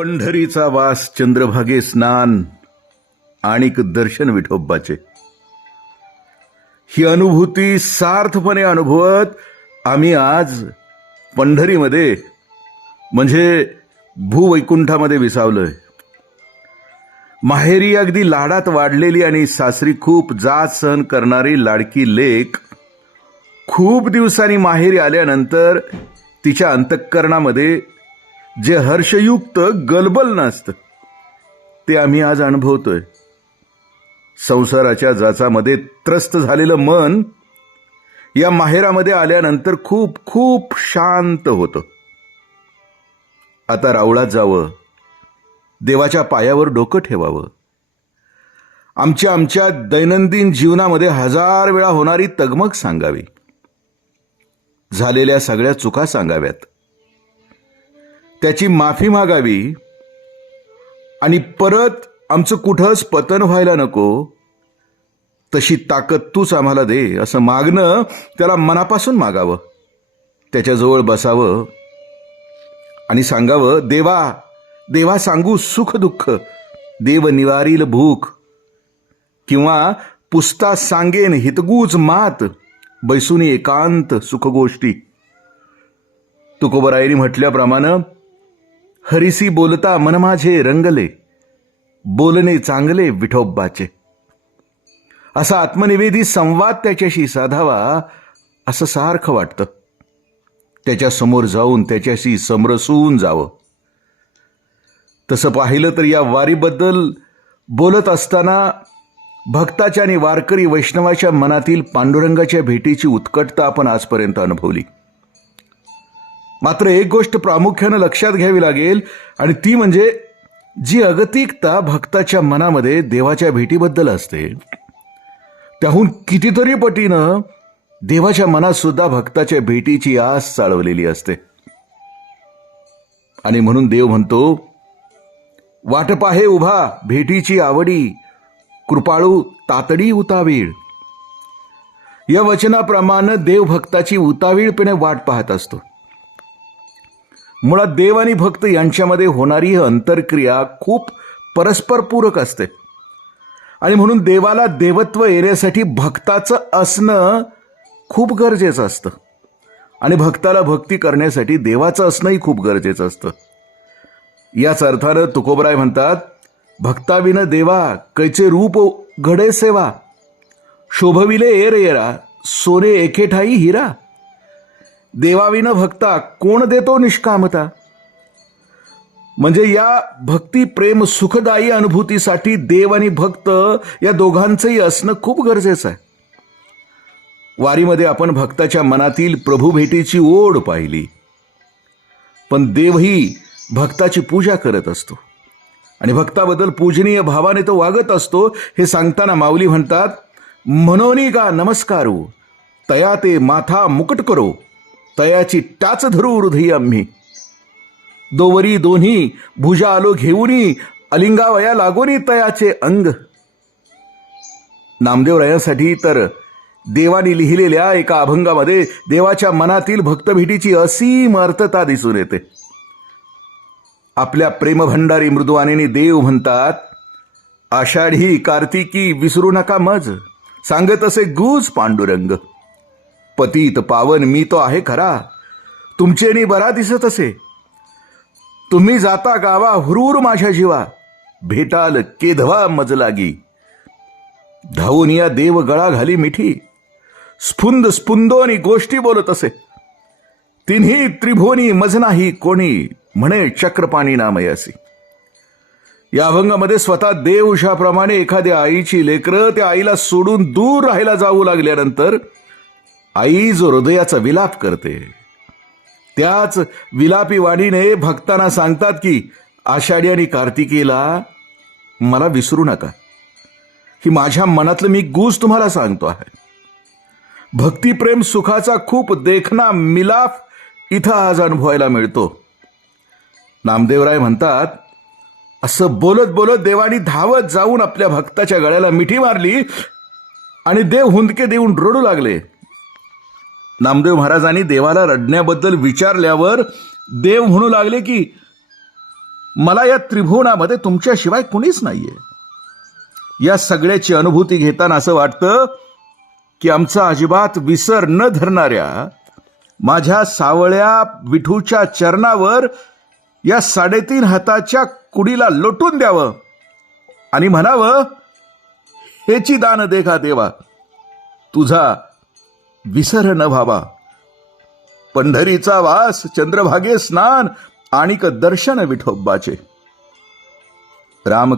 पंढरीचा वास, चंद्रभागे स्नान, आणिक दर्शन विठोबाचे. ही अनुभूती सार्थपणे अनुभवत आम्ही आज पंढरीमध्ये म्हणजे भूवैकुंठामध्ये विसावलोय. माहेरी अगदी लाडात वाढलेली आणि सासरी खूप जात सहन करणारी लाडकी लेक खूप दिवसांनी माहेरी आल्यानंतर तिच्या अंतःकरणामध्ये जे हर्षयुक्त गलबल असतं ते आम्ही आज अनुभवतोय. संसाराच्या जाचामध्ये त्रस्त झालेलं मन या माहेरामध्ये आल्यानंतर खूप खूप शांत होतं. आता रावळात जावं, देवाच्या पायावर डोकं ठेवावं, आमच्या दैनंदिन जीवनामध्ये हजार वेळा होणारी तगमग सांगावी, झालेल्या सगळ्या चुका सांगाव्यात, त्याची माफी मागावी आणि परत आमचं कुठंच पतन व्हायला नको तशी ताकद तूच आम्हाला दे असं मागणं, त्याला मनापासून मागावं, त्याच्याजवळ बसावं आणि सांगावं, देवा देवा सांगू सुख दुःख, देव निवारील भूक, किंवा पुसता सांगेन हितगूज मात, बैसुनी एकांत सुखगोष्टी. तुकोबरायांनी म्हटल्याप्रमाणे हरिसी बोलता मन माझे रंगले, बोलणे चांगले विठोबाचे. असा आत्मनिवेदी संवाद त्याच्याशी साधावा असं सारखं वाटतं. त्याच्या समोर जाऊन त्याच्याशी समरसून जावं. तसं पाहिलं तर या वारीबद्दल बोलत असताना भक्ताच्या आणि वारकरी वैष्णवाच्या मनातील पांडुरंगाच्या भेटीची उत्कटता आपण आजपर्यंत अनुभवली. मात्र एक गोष्ट प्रामुख्यानं लक्षात घ्यावी लागेल आणि ती म्हणजे जी अगतिकता भक्ताच्या मनामध्ये देवाच्या भेटीबद्दल असते त्याहून कितीतरी पटीनं देवाच्या मनात सुद्धा भक्ताच्या भेटीची आस चाळवलेली असते. आणि म्हणून देव म्हणतो, वाट पाहे उभा भेटीची आवडी, कृपाळू तातडी उतावीळ. या वचनाप्रमाणे देव भक्ताची उतावीळपणे वाट पाहत असतो. मुळात देव आणि भक्त यांच्यामध्ये होणारी अंतरक्रिया खूप परस्परपूरक असते आणि म्हणून देवाला देवत्व येण्यासाठी भक्ताचं असणं खूप गरजेचं असतं आणि भक्ताला भक्ती करण्यासाठी देवाचं असणंही खूप गरजेचं असतं. याच अर्थानं तुकोबराय म्हणतात, भक्ताविन देवा कैचे रूप घडे सेवा, शोभविले एर येरा सोने एके ठाई हिरा. देवाविन भक्ता कोण देतो निष्कामता. म्हणजे या भक्ती प्रेम सुखदायी अनुभूतीसाठी देव आणि भक्त या दोघांचंही असणं खूप गरजेचं आहे. वारीमध्ये आपण भक्ताच्या मनातील प्रभू भेटीची ओढ पाहिली, पण देवही भक्ताची पूजा करत असतो आणि भक्ताबद्दल पूजनीय भावाने तो वागत असतो. हे सांगताना माऊली म्हणतात, मनोनी गा नमस्कारू, तया ते माथा मुकट करो, तयाची टाच धरू हृदय आम्ही. दोवरी दोन्ही भुजा आलो घेऊनी, अलिंगावया लागोनी तयाचे अंग. नामदेवरायांसाठी तर देवानी लिहिलेल्या एका अभंगामध्ये देवाच्या मनातील भक्तभेटीची असीम अर्थता दिसून येते. आपल्या प्रेमभंडारी मृदुवाणीने देव म्हणतात, आषाढी कार्तिकी विसरू नका मज, सांगत असे गुज पांडुरंग. पतित पावन मी तो आहे खरा, तुमचेनी बरा दिसत असे. तुम्ही जाता गावा हुरूर माझ्या जीवा, भेटाल केधवा मज लागी. धावून या देव गळा घाली मिठी, स्फुंद स्फुंदोनी गोष्टी बोलत असे. तिन्ही त्रिभुवनी मज नाही कोणी, म्हणे चक्रपाणी नामयासी. या अभंगामध्ये स्वतः देवशाप्रमाणे एखाद्या आईची लेकरं त्या आईला सोडून दूर राहायला जाऊ लागल्यानंतर आई जो हृदयाचा विलाप करते, त्याच विलापी वाणीने भक्तांना सांगतात की आषाढी आणि कार्तिकीला मला विसरू नका. ही माझ्या मनातलं मी गुज तुम्हाला सांगतो आहे. भक्तिप्रेम सुखाचा खूप देखणा मिलाफ इथं आज अनुभवायला मिळतो. नामदेवराय म्हणतात, असं बोलत बोलत देवानी धावत जाऊन आपल्या भक्ताच्या गळ्याला मिठी मारली आणि देव हुंदके देऊन रडू लागले. नामदेव महाराजांनी देवाला रडण्याबद्दल विचारल्यावर देव म्हणू लागले की मला या त्रिभुवनामध्ये तुमच्याशिवाय कुणीच नाहीये. या सगळ्याची अनुभूती घेताना असं वाटतं की आमचा अजिबात विसर न धरणाऱ्या माझ्या सावळ्या विठूच्या चरणावर या 3.5 हाताच्या कुडीला लोटून द्यावं आणि म्हणावं, हेची दान दे का देवा, तुझा विसर न व्हावा. पंढरीचा वास, चंद्रभागे स्नान आणि दर्शन विठोबाचे. राम